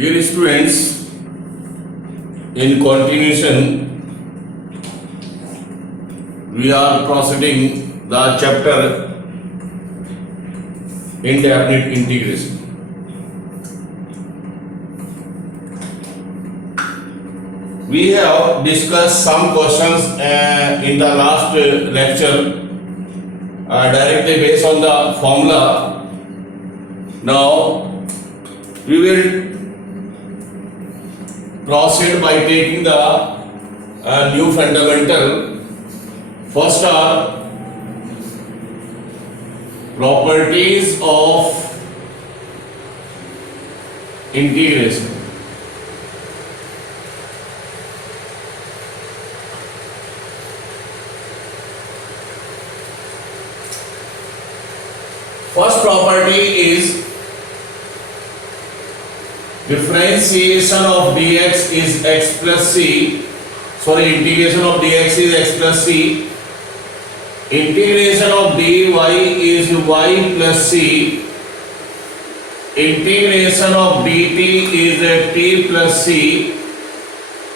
Dear students, in continuation, we are proceeding the chapter Indefinite Integration. We have discussed some questions in the last lecture directly based on the formula. Now we will proceed by taking the new fundamental. First are properties of integration. First property is differentiation of dx is x plus c. Sorry, integration of dx is x plus c. Integration of dy is y plus c. Integration of dt is t plus c.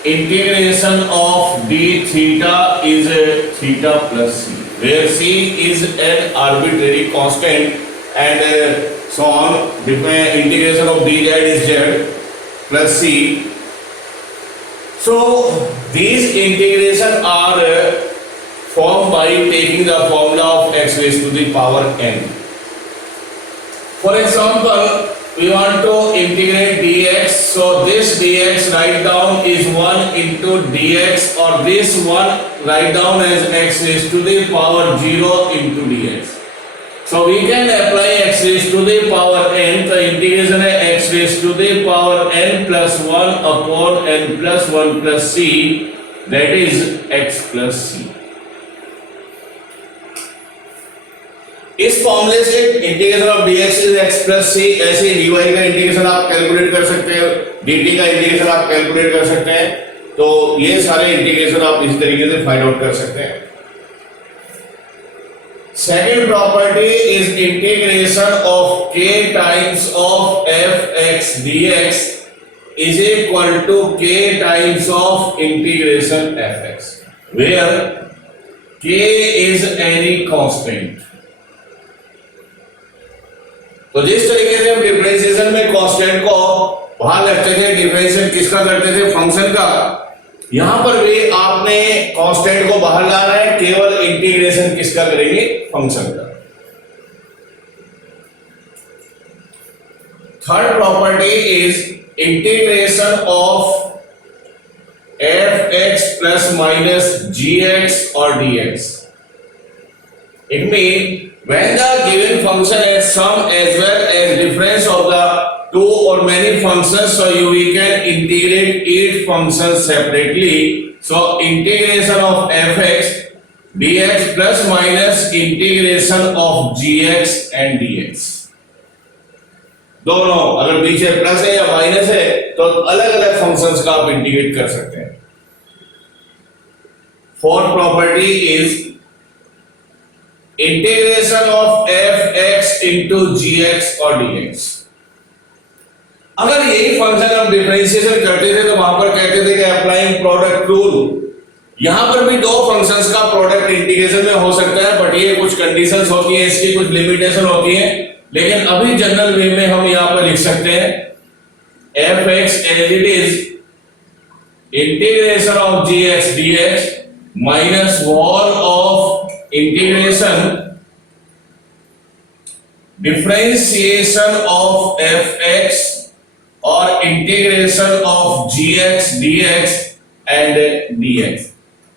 Integration of d theta is theta plus c, where c is an arbitrary constant and so on. Integration of dz is z plus c. So these integrations are formed by taking the formula of x raised to the power n. For example, we want to integrate dx, so this dx write down is 1 into dx, or this one write down as x raised to the power 0 into dx. So we can apply x raised to the power n. The integration है x raised to the power n plus 1 upon n plus 1 plus c, that is x plus c. इस फॉर्मूले से integration of dx is x plus c, ऐसे dy का integration आप calculate कर सकते हैं, dt का इंटीग्रेशन आप कैलकुलेट कर सकते हैं. तो ये सारे इंटीग्रेशन आप इस तरीके से फाइंड आउट कर सकते हैं. Second property is integration of k times of fx dx is equal to k times of integration fx, where k is any constant. तो जिस तरीके से हम डिफरेंशिएशन में कांस्टेंट को बाहर रखते थे, डिफरेंशिएशन किसका करते थे, फंक्शन का, यहां पर भी आपने कांस्टेंट को बाहर लाना है, केवल इंटीग्रेशन किसका करेंगे, फंक्शन का. Third property is integration of fx plus minus gx or dx. It means when the given function has sum as well as difference of the two or many functions, so we can integrate each function separately. So integration of fx dx plus minus integration of gx and dx, दोनों अगर पीछे plus है या minus है तो अलग अलग functions का आप इंटीग्रेट कर सकते हैं. Fourth property is integration of fx into gx or dx. अगर यही फंक्शन हम डिफरेंशिएशन करते थे तो वहां पर कहते थे कि अप्लाइंग प्रोडक्ट रूल. यहां पर भी दो फंक्शंस का प्रोडक्ट इंटीग्रेशन में हो सकता है, बट ये कुछ कंडीशंस होती हैं, इसकी कुछ लिमिटेशन होती हैं. लेकिन अभी जनरल वे में हम यहां पर लिख सकते हैं fx as it is integration of gx dx minus whole of integration differentiation of fx or integration of gx dx and dx.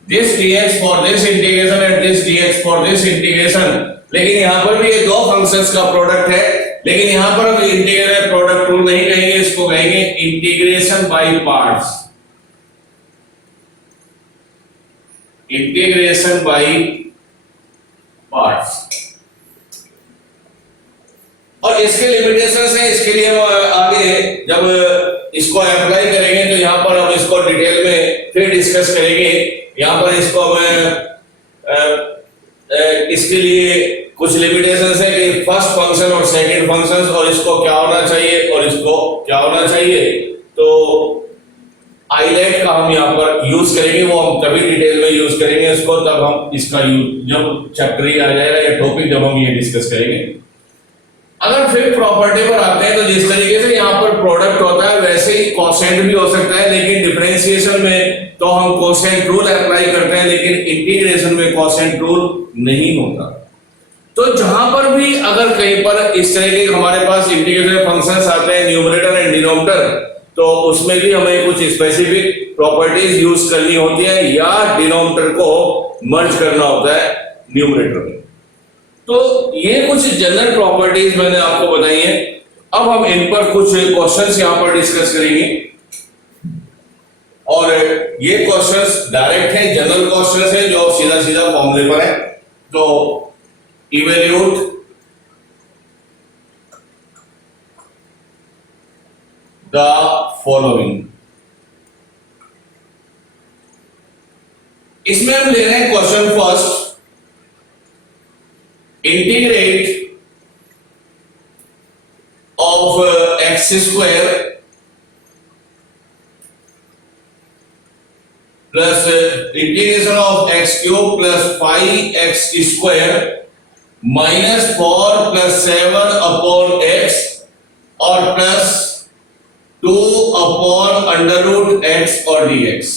This dx for this integration and this dx for this integration. लेकिन यहां पर भी ये दो functions का product है, लेकिन यहां पर हम इंटीग्रल प्रोडक्ट रूल नहीं कहेंगे, इसको कहेंगे integration by parts. Integration by parts. और इसके लिमिटेशंस है, इसके लिए हम आगे जब इसको अप्लाई करेंगे तो यहां पर हम इसको डिटेल में फिर डिस्कस करेंगे. यहां पर इसको मैं इसके लिए कुछ लिमिटेशंस है कि फर्स्ट फंक्शन और सेकंड फंक्शंस और इसको क्या होना चाहिए और इसको क्या होना चाहिए। तो आईलेट का हम यहाँ पर यूज करेंगे, वो हम कभी डिटेल में यूज करेंगे इसको, तब हम इसका यूज जब चैप्टर ही आ जाएगा या टॉपिक जब हम ये डिस्कस करेंगे। अगर फिर प्रॉपर्टी पर आते हैं तो जिस तरीके से यहाँ पर प्रोडक्ट होता है वैसे ही कोसेंट भी हो सकता है, लेकिन डिफरेंशिएशन में तो हम कोसेंट रूल अप्लाई करते हैं, लेकिन इंटीग्रेशन में कोसेंट रूल नहीं होता। तो जहां पर भी अगर कहीं पर इस तरह के हमारे पास इंटीग्रेटेड फंक्शंस आते हैं न्यूमरेटर एंड डिनोमिनेटर, तो उसमें भी हमें कुछ स्पेसिफिक प्रॉपर्टीज यूज करनी होती है या डिनोमिनेटर को मर्ज करना होता है न्यूमरेटर में। तो ये कुछ जनरल प्रॉपर्टीज मैंने आपको बताई हैं। अब हम इन पर कुछ क्वेश्चंस यहां पर डिस्कस करेंगे और ये क्वेश्चंस डायरेक्ट है, जनरल क्वेश्चंस है जो सीधा सीधा फॉर्मूले पर है। तो इवैल्यूएट द फॉलोइंग, इसमें हम ले रहे हैं question first, integrate of x square plus integration of x cube plus 5x square minus 4 plus 7 upon x और plus 2 upon under root x और dx।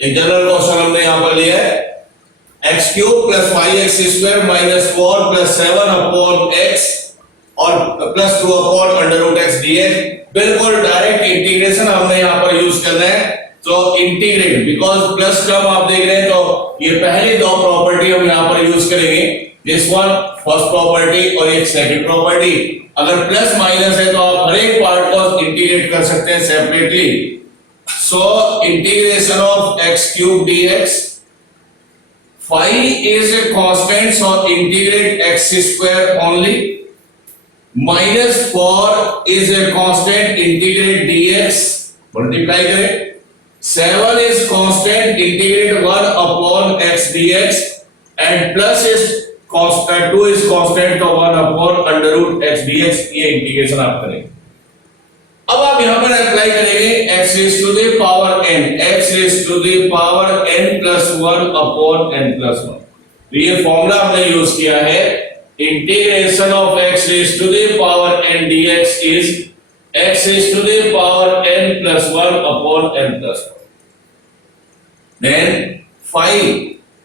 एक जनरल क्वेश्चन हमने यहां पर लिया है, x cube plus 5x square minus 4 plus 7 upon x और plus 2 upon under root x dx। बिल्कुल डायरेक्ट इंटीग्रेशन हमने यहां पर यूज करना है। तो इंटीग्रेट, बिकॉज प्लस टर्म आप देख रहे हैं तो ये पहली दो प्रॉपर्टी हम यहां पर यूज करेंगे, दिस वन फर्स्ट प्रॉपर्टी और एक सेकंड प्रॉपर्टी। अगर प्लस माइनस है तो आप हर एक पार्ट को इंटीग्रेट कर सकते हैं separately. So integration of x cube dx, 5 is a constant, so integrate x square only, minus 4 is a constant, integrate dx, multiply करें, 7 is constant, integrate 1 upon x dx and plus is constant, 2 is constant, तो 1 upon under root x dx। ये integration आप करेंगे। अब आप यहां पर apply करेंगे x raised to the power n, x raised to the power n plus 1 upon n plus 1। तो ये फॉर्मूला हमने यूज किया है, integration of x raised to the power n dx is x raised to the power n plus 1 upon n plus 1। then 5,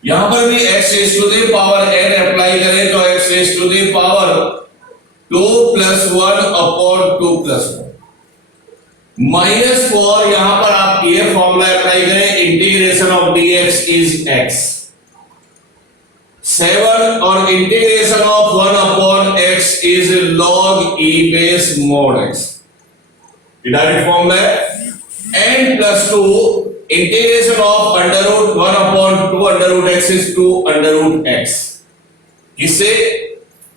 यहां पर भी x raised to the power n apply करें तो x raised to the power 2 plus 1 upon 2 plus 1 minus 4, यहां पर आप ये formula apply करें, integration of dx is x। 7 और integration of 1 upon x is log e base mod x, direct formula है। n plus 2 integration of under root 1 upon 2 under root x is 2 under root x, जिससे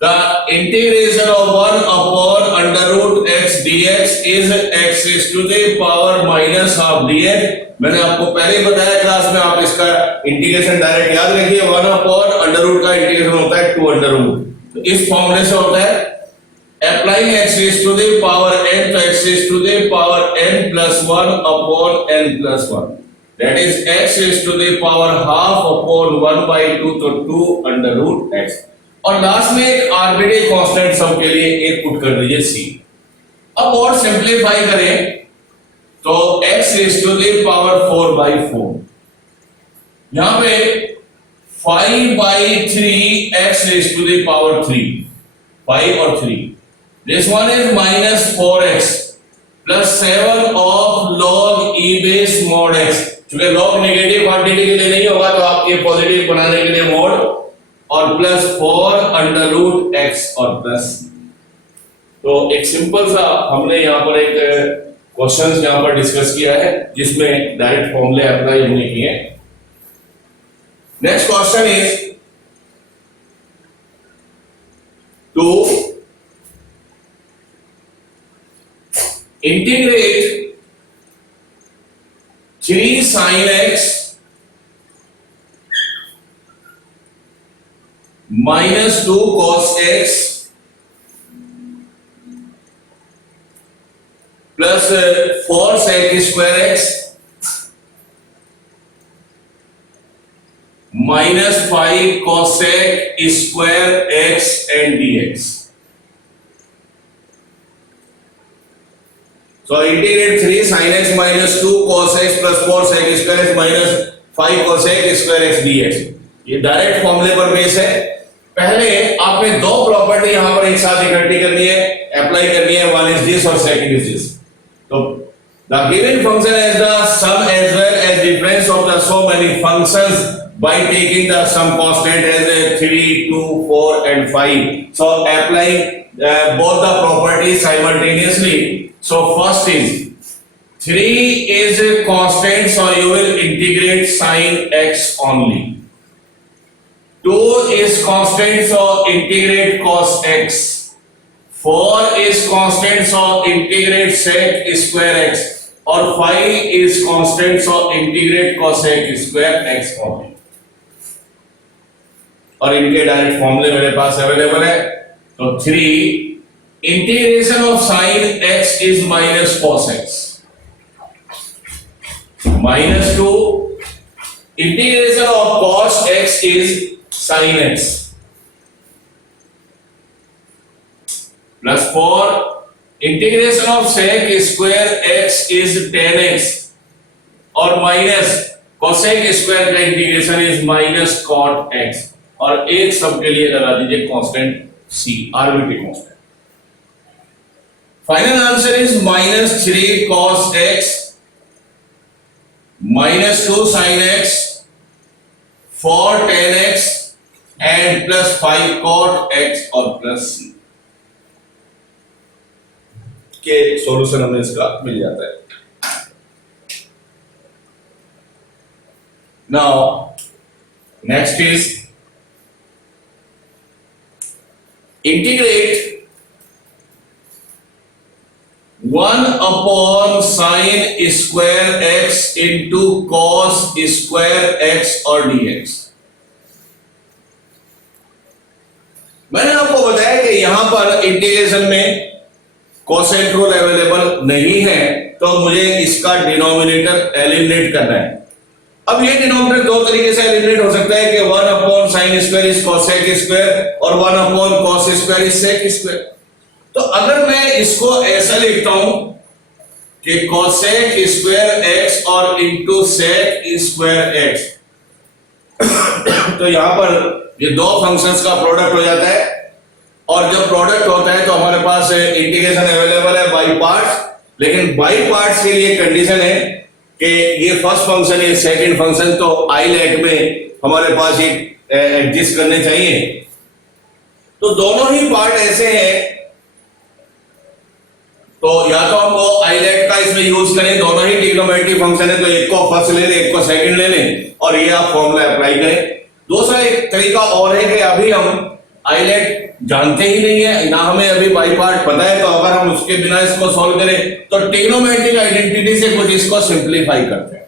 the integration of 1 upon under root x dx is x raised to the power minus half dx। मैंने आपको पहले ही बताया class में, आप इसका integration direct याद रखिए, 1 upon अंडर रूट का इंटीग्रेशन होता है 2 अंडर रूट। तो इस फॉर्मूले से होता है applying x raised to the power n, तो x raised to the power n plus 1 upon n plus 1, that is x raised to the power half upon 1 by 2, तो 2 under root x। और last में एक arbitrary constant सम के लिए एक put कर दीजिए c। अब और सिंपलीफाई करें तो x raised to the power 4 by 4, यहां पे 5 by 3 x raised to the power 3, 5 और 3, this one is minus 4x plus 7 of log e base mod x। चूंकि log नेगेटिव क्वांटिटी के लिए नहीं होगा तो आप ये पॉजिटिव बनाने के लिए mod और प्लस 4 अंडर रूट x और प्लस। तो एक सिंपल सा हमने यहां पर एक क्वेश्चन यहां पर डिस्कस किया है जिसमें डायरेक्ट फॉर्मूले अप्लाई हमने किए। Next question is to integrate 3 sin x minus 2 cos x plus 4 sec square x minus 5 cosec square x and dx. So integrate 3 sin x minus 2 cos x plus 4 sec square x minus 5 cosec square x dx. ये direct फॉर्मूले पर base है। पहले आपने दो property यहां पर एक साथ इकट्ठी करनी है, अप्लाई करनी है, वन इज दिस और सेकंड इज दिस। तो the given function has the sum as well as difference of the so many functions by taking the sum constant as 3, 2, 4 and 5. So applying both the properties simultaneously. So first is 3 is a constant, so you will integrate sin x only. 2 is constant, so integrate cos x. 4 is constant, so integrate sec square x. और 5 is constant, so integrate cosec square x only. और इनके direct फॉर्मूले मेरे पास available है। तो 3 integration of sin x is minus cos x, minus 2 integration of cos x is sin x, plus 4 integration of sec square x is tan x, और minus cosec square का integration is minus cot x, और एक सब के लिए लगा दीजिए constant c, arbitrary constant. Final answer is minus 3 cos x, minus 2 sin x, 4 tan x and plus 5 cot x और plus c के सॉल्यूशन हमें इसका मिल जाता है। Now next is integrate 1 upon sin square x into cos square x और dx। मैंने आपको बताया कि यहां पर इंटीग्रेशन में कोसेंट रूल अवेलेबल नहीं है, तो मुझे इसका डिनोमिनेटर एलिमिनेट करना है। अब ये डिनोमिनेटर दो तरीके से एलिमिनेट हो सकता है कि 1 upon sin square is cosec square और 1 upon cos square is sec square. तो अगर मैं इसको ऐसा लिखता हूं कि cosec स्क्वायर x और इनटू sec स्क्वायर x, तो यहां पर ये दो फंक्शंस का प्रोडक्ट हो जाता है, और जब प्रोडक्ट होता है तो हमारे पास इंटीग्रेशन अवेलेबल है बाई पार्ट्स। लेकिन बाई पार्ट्स के लिए कंडीशन है कि ये फर्स्ट फंक्शन है सेकंड फंक्शन तो आईलेट में हमारे पास ये एडजस्ट करने चाहिए। तो दोनों ही पार्ट ऐसे हैं, तो या तो हम वो आईलेट का इसमें यूज करें, दोनों ही ट्रिग्नोमेट्रिक फंक्शन है तो एक को फर्स्ट ले लें एक को सेकंड ले लें और ये आप फॉर्मूला अप्लाई करें। दूसरा एक तरीका और है कि अभी हम आईलेट जानते ही नहीं है, ना हमें अभी बाई पार्ट पता है, तो अगर हम उसके बिना इसको सॉल्व करें तो ट्रिग्नोमेट्रिक आइडेंटिटी से कुछ इसको सिंप्लीफाई करते हैं,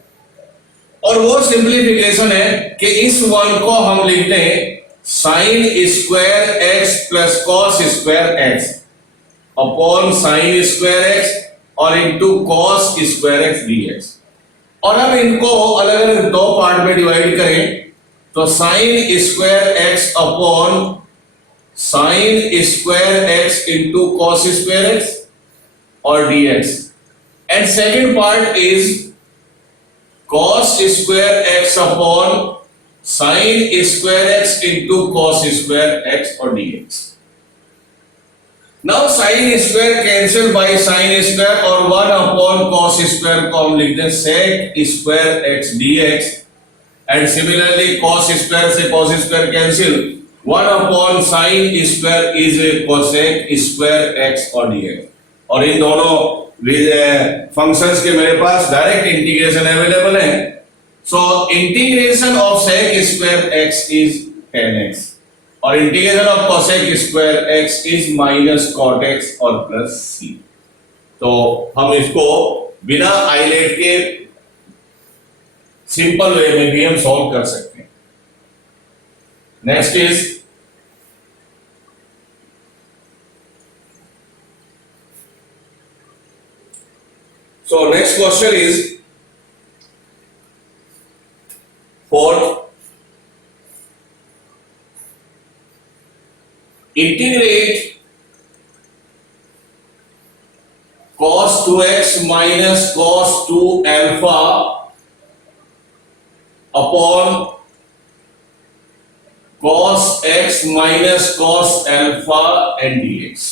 और वो सिंप्लीफिकेशन है कि इस वन को हम लिखते हैं sin square x plus cos square x upon sin square x और into cos square x dx। और अब इनको अलग अलग दो पार्ट में डिवाइड करें तो sin square x upon sin square x into cos square x और dx, and second part is cos square x upon sin square x into cos square x और dx। Now sin square cancel bye sin square और 1 upon cos square को हम लिखते हैं sec square x dx, and similarly cos square से cos square cancel 1 upon sin square is cosec square x और dx। और इन दोनों फंक्शंस के मेरे पास डायरेक्ट इंटीग्रेशन अवेलेबल है। So integration of sec square x is tan x और integration of cosec square x is minus cot x और plus c। तो हम इसको बिना आइलेट के सिंपल वे में भी हम सॉल्व कर सकते हैं। Next is So next question is fourth. Integrate cos 2x minus cos 2 alpha upon cos x minus cos alpha and dx.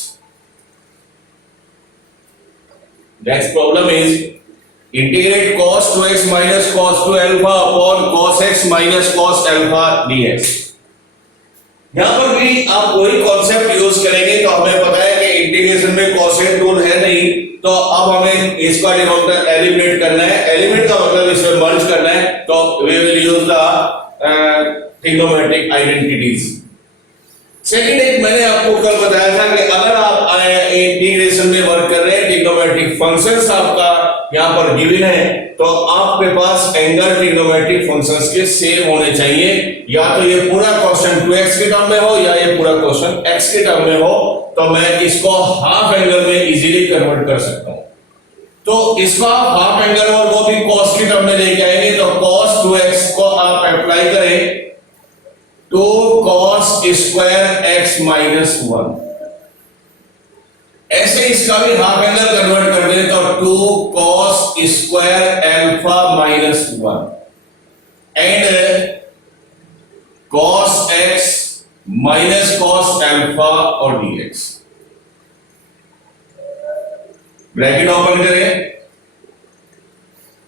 Next problem is integrate cos 2x minus cos 2 alpha upon cos x minus cos alpha dx. यहां पर भी आप वही concept use करेंगे। तो हमें पता है कि इंटीग्रेशन में कोसेंट रूल है नहीं, तो अब हमें इसका डिनोमिनेटर एलिमिनेट करना है। एलिमिनेट का मतलब इसमें मर्ज करना है, तो we will use the trigonometric identities. Second, एक मैंने आपको कल बताया था कि अगर आप इंटीग्रेशन में वर्क कर रहे हैं, ट्रिग्नोमेट्रिक फंक्शंस आपका यहां पर गिवन है, तो आपके पास एंगल ट्रिग्नोमेट्रिक फंक्शंस के सेम होने चाहिए। या तो ये पूरा क्वेश्चन 2x के टर्म में हो या ये पूरा क्वेश्चन x के टर्म में हो, तो मैं इसको हाफ एंगल में इजीली कन्वर्ट कर सकता हूं। तो इसको आप हाफ एंगल और वो भी cos के टर्म में लेके आएंगे, तो cos 2x को आप अप्लाई करें 2 cos स्क्वायर x माइनस 1। ऐसे इसका भी हाफ एंगल कन्वर्ट कर दें तो 2 cos square alpha minus 1 and cos x minus cos alpha और dx। ब्रैकेट ओपन करें,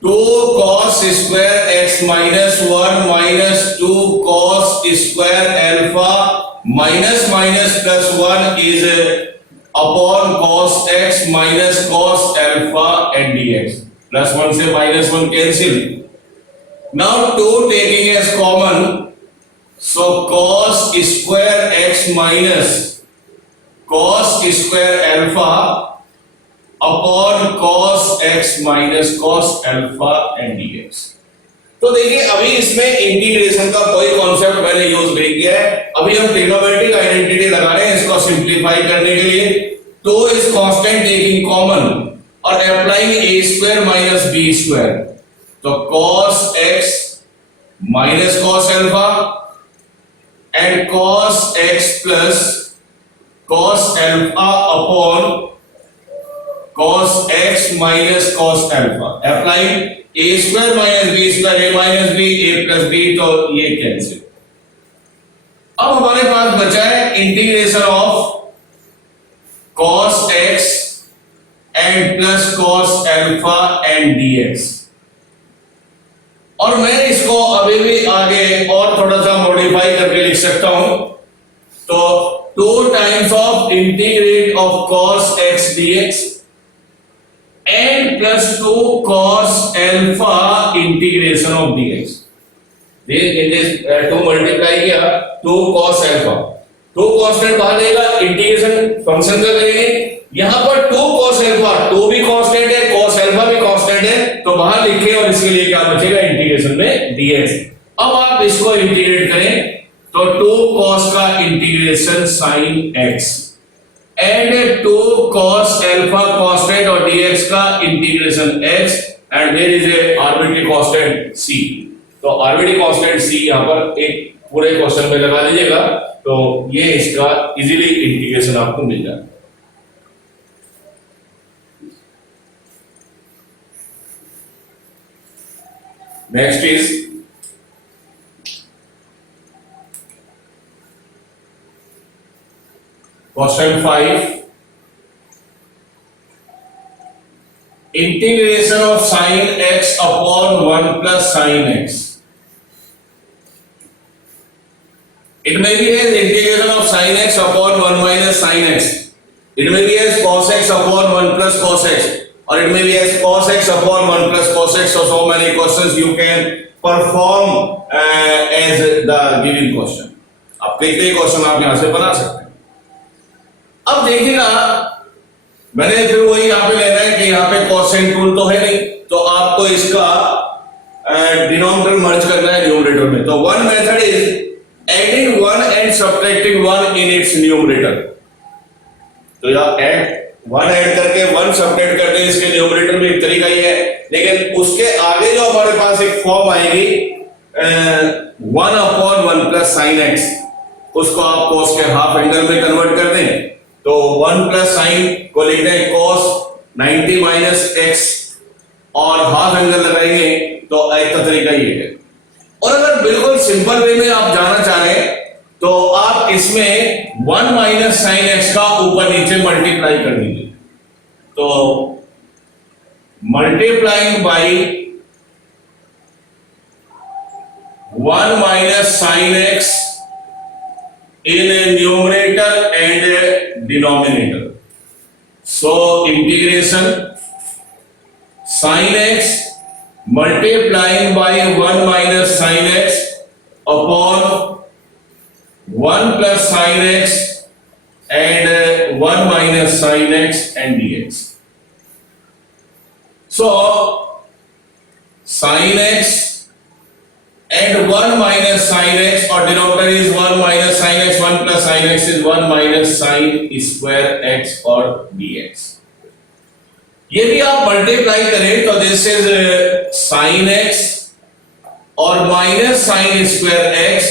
2 cos square x minus 1 minus 2 cos square alpha minus minus plus 1 is upon cos x minus cos alpha and dx। Plus 1 से minus 1 cancel. Now 2 taking as common, so cos square x minus cos square alpha upon cos x minus cos alpha and dx। तो देखिए अभी इसमें integration का कोई concept मैंने use नहीं किया है। अभी हम ट्रिग्नोमेट्रिक आइडेंटिटी लगा रहे हैं इसको सिंप्लीफाई करने के लिए। 2 इज कांस्टेंट टेकिंग कॉमन और applying a square minus b square, तो cos x minus cos alpha and cos x plus cos alpha upon cos x minus cos alpha, applying a square minus b square, a minus b, a plus b, तो ये cancel. अब हमारे पास बचा है integration of cos x and plus cos alpha and dx। और मैं इसको अभी भी आगे और थोड़ा सा मॉडिफाई करके लिख सकता हूं। तो 2 times of integrate of cos x dx and plus 2 cos alpha integration of dx। To multiply किया 2 cos alpha, 2 कांस्टेंट बाहर रहेगा, इंटीग्रेशन फंक्शन का करेंगे। यहां पर 2 cos alpha, 2 भी कांस्टेंट है, cos alpha भी कांस्टेंट है, तो बाहर लिखे और इसके लिए क्या बचेगा इंटीग्रेशन में dx। अब आप इसको इंटीग्रेट करें तो 2 cos का integration sin x and 2 cos alpha constant और dx का integration x and there is a arbitrary constant c। तो आर्बिट्ररी कांस्टेंट c यहां पर एक पूरे क्वेश्चन में लगा दीजिएगा, तो ये इसका इजीली इंटीग्रेशन आपको मिल जाएगा। Next is question 5, integration of sin x upon 1 plus sin x। It may be as integration of sin x upon 1 minus sin x. It may be as cos x upon 1 plus cos x, or it may be as cos x upon 1 plus cos x. So many questions you can perform as the given question. अब कई question आप यहां से बना सकते हैं। अब देखिएगा, मैंने फिर वही यहाँ पे लेना है कि यहाँ पे कोसेंट रूल तो है नहीं, तो आपको इसका डिनोमिनेटर मर्ज करना है न्यूमरेटर में। तो one method is adding 1 and subtracting 1 in its numerator। तो या add वन ऐड करके वन सबट्रैक्ट करते हैं, इसके न्यूमरेटर में एक तरीका ही है, लेकिन उसके आगे जो हमारे पास एक फॉर्म आएगी 1/1 + sin x, उसको आप cos के हाफ एंगल में कन्वर्ट कर दें तो 1 + sin को लिखते हैं cos 90 - x और हाफ एंगल लगाएंगे तो एक का तरीका ये है। और अगर बिल्कुल सिंपल वे में आप जाना चाहें तो आप इसमें 1 - sin x का ऊपर नीचे मल्टीप्लाई कर दीजिए, तो multiplying by 1 - sin x in numerator and denominator, so integration sin x multiplying by 1 - sin x upon 1 + sin x and 1 - sin x and dx. So sin x and 1 - sin x, or denominator is 1 - sin x, 1 + sin x is 1 - sin square x or dx. ये भी आप multiply करें तो this is sin x और minus sin square x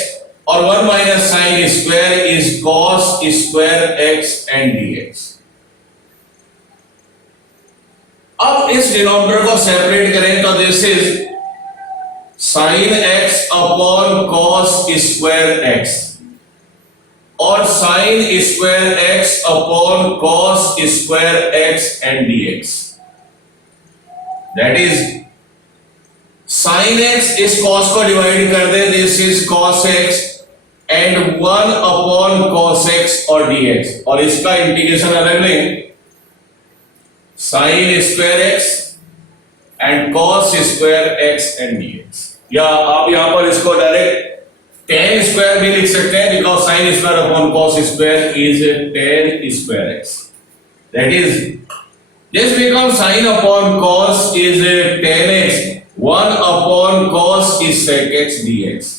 और 1 - sin square is cos square x and dx. अब इस denominator को सेपरेट करें तो this is sin x upon cos square x और sin square x upon cos square x and dx. That is sin x इस cos को divide कर दे, this is cos x and 1 upon cos x और dx, और इसका integration अलग लें sin square x and cos square x and dx, या आप यहां पर इसको डायरेक्ट tan स्क्वायर भी लिख सकते हैं because sin square upon cos square is tan square x. That is this becomes sin upon cos is tan x, 1 upon cos is sec x dx,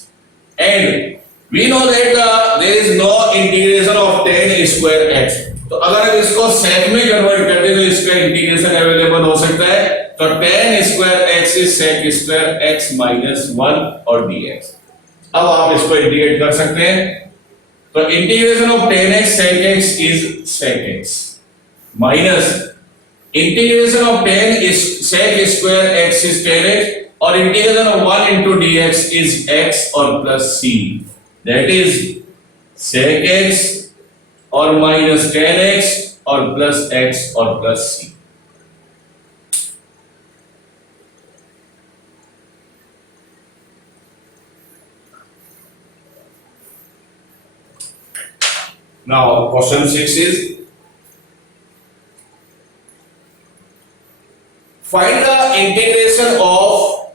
and we know that there is no integration of tan square x. तो अगर हम इसको sec में convert कर दें तो इसका integration available हो सकता है, तो tan square x is sec square x minus 1 और dx. अब आप इसको इंटीग्रेट कर सकते हैं, तो integration of tan x sec x is sec x minus integration of tan is sec square x is tan x और integration of 1 into dx is x और plus c, that is sec x और minus tan x और plus x और plus c. Now question 6 is find the integration of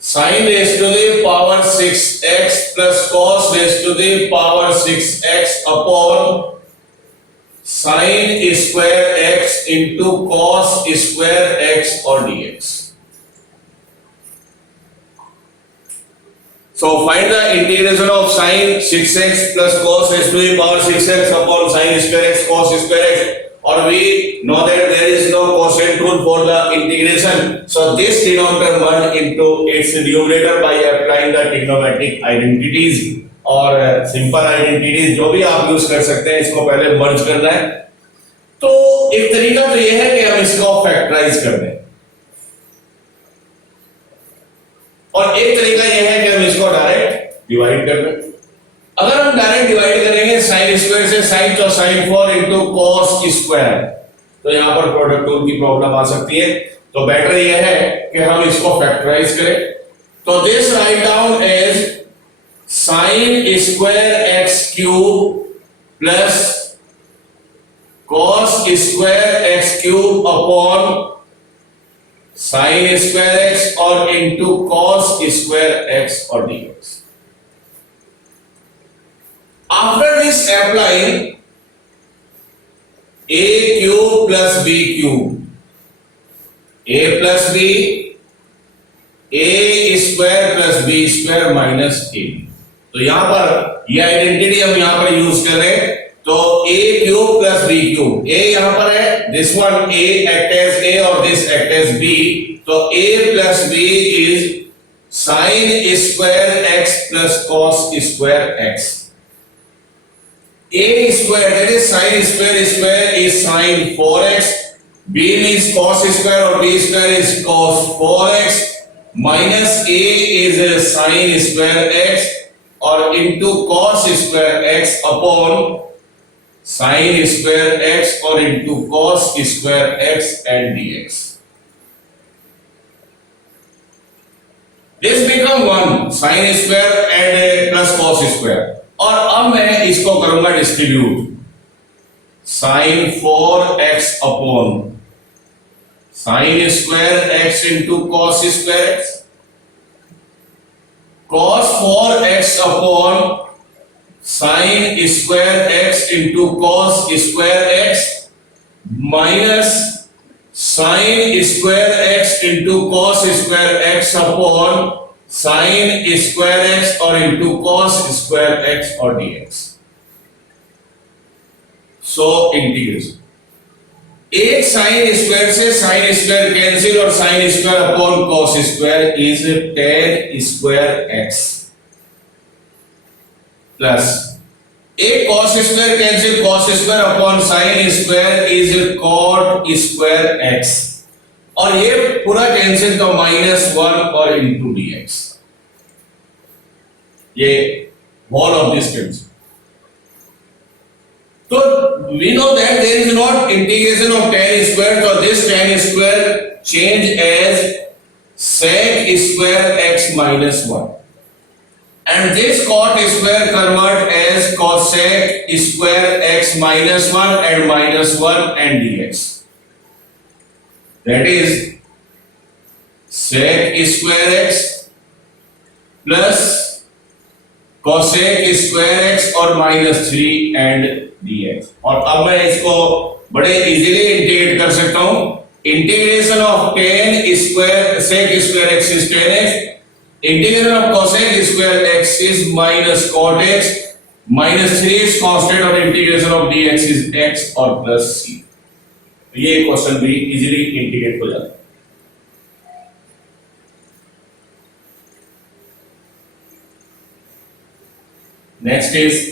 sin raised to the power 6x plus cos raised to the power 6x upon sin square x into cos square x or dx. So find the integration of sin 6x plus cos raised to the power 6x upon sin square x cos square x, or we know that there is no quotient rule for the integration, so this denominator merge into its numerator by applying the trigonometric identities और simple identities जो भी आप use कर सकते हैं, इसको पहले मर्ज करना है. तो एक तरीका तो ये है कि हम इसको फैक्टराइज कर दें, और एक तरीका यह है कि हम इसको डायरेक्ट डिवाइड कर दें. अगर हम डायरेक्ट डिवाइड करेंगे sin स्क्वायर से sin, तो sin 4 into cos स्क्वायर, तो यहां पर प्रोडक्ट रूल की प्रॉब्लम आ सकती है, तो बेटर यह है कि हम इसको फैक्टराइज करें. तो this write down as sin square x cube plus cos square x cube upon sin square x और into cos square x और dx. After this applying a cube plus b cube, a plus b, a square plus b square minus a. तो यहाँ पर ये identity हम यहाँ पर use कर रहे हैं। तो a cube plus b cube, a यहाँ पर है, this one a act as a और दिस एक्ट एज b, तो a plus b is sine square x plus cos square x। a square, that is sin square square is sin 4x, b means cos square or b square is cos 4x, minus a is sin square x और into cos square x upon sin square x or into cos square x and dx. This become 1 sin square and plus cos square, और अब मैं इसको करूंगा distribute, sin 4x upon sin square x into cos square x, cos 4x upon sin square x into cos square x minus sin square x into cos square x upon sin square x और into cos square x और dx। So integration, एक sine square से sine square cancel और sine square upon cos square is tan square x plus एक cos square cancel cos square upon sine square is cot square x, और ये पूरा cancel तो -1 और into dx, ये होल ऑफ दिस कैंसिल। तो we know that there is not integration of tan square, so this tan square change as sec square x minus 1, and this cot square convert as cosec square x minus 1 and minus 1 and dx, that is sec square x plus cosec square x और -3 and dx। और अब मैं इसको बड़े easily integrate कर सकता हूं, integration of tan square sec square x is tan x, integration of cosec square x is minus cot x, -3 is constant और integration of dx is x और प्लस c। ये क्वेश्चन भी easily integrate हो जाता है। Next is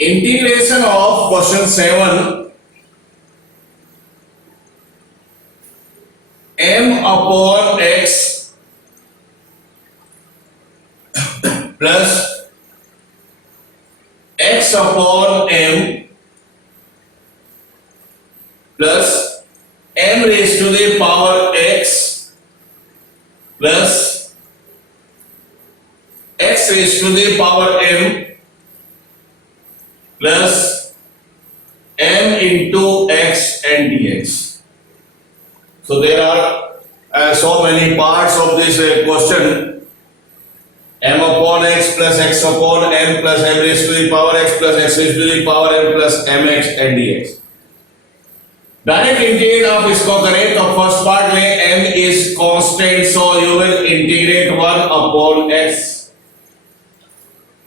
integration of question 7 m upon x plus x upon m plus m raised to the power x plus x raised to the power m plus m into x and dx. So there are so many parts of this question. M upon x plus x upon m plus m raised to the power x plus x raised to the power m plus mx and dx. Direct integrate आप इसको करें तो first part में m is constant, so you will integrate 1 upon x,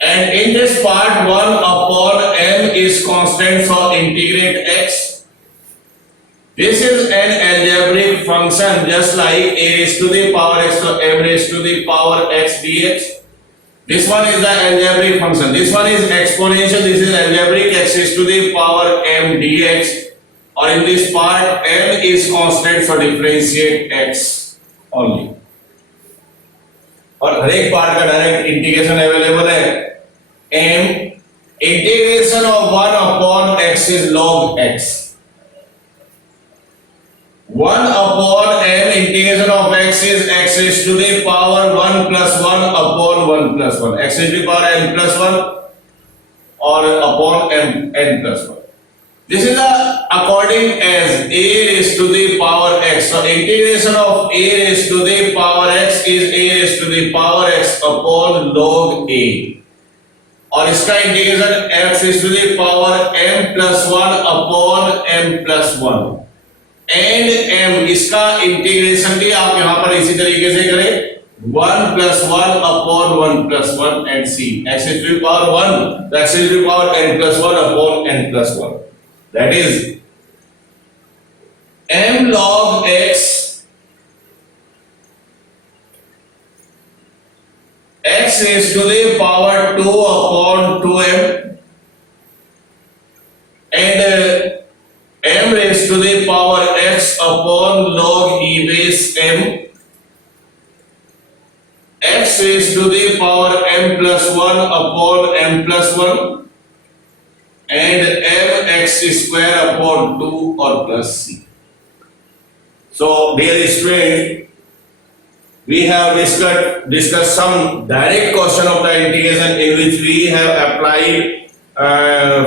and in this part 1 upon m is constant, so integrate x. This is an algebraic function just like a raised to the power x, so m raised to the power x dx. This one is the algebraic function, this one is exponential, this is algebraic, x raised to the power m dx, और in this part m is constant, so differentiate x only, और हर एक part का direct integration available है। m integration of 1 upon x is log x, 1 upon m integration of x is x raised to the power 1 plus 1 upon 1 plus 1, x raised to the power n plus 1 or upon n plus 1. This is according as a raised to the power x. So integration of a raised to the power x is a raised to the power x upon log a, और इसका integration x raised to the power m plus 1 upon m plus 1, and m इसका integration भी आप यहाँ पर इसी तरीके से करें 1 plus 1 upon 1 plus 1 and c x is to the power 1 the x is to the power n plus 1 upon n plus 1 that is m log x x is to the power 2 upon 2m and m raised to the power x upon log e base m x raised to the power m plus 1 upon m plus 1 and mx square upon 2 or plus c. So dear student, we have discussed some direct question of the integration in which we have applied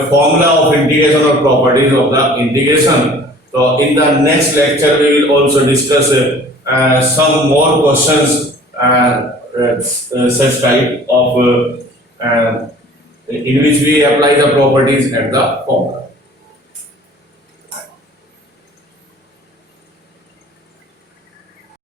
formula of integration or properties of the integration. So in the next lecture we will also discuss some more questions such type of in which we apply the properties and the formula.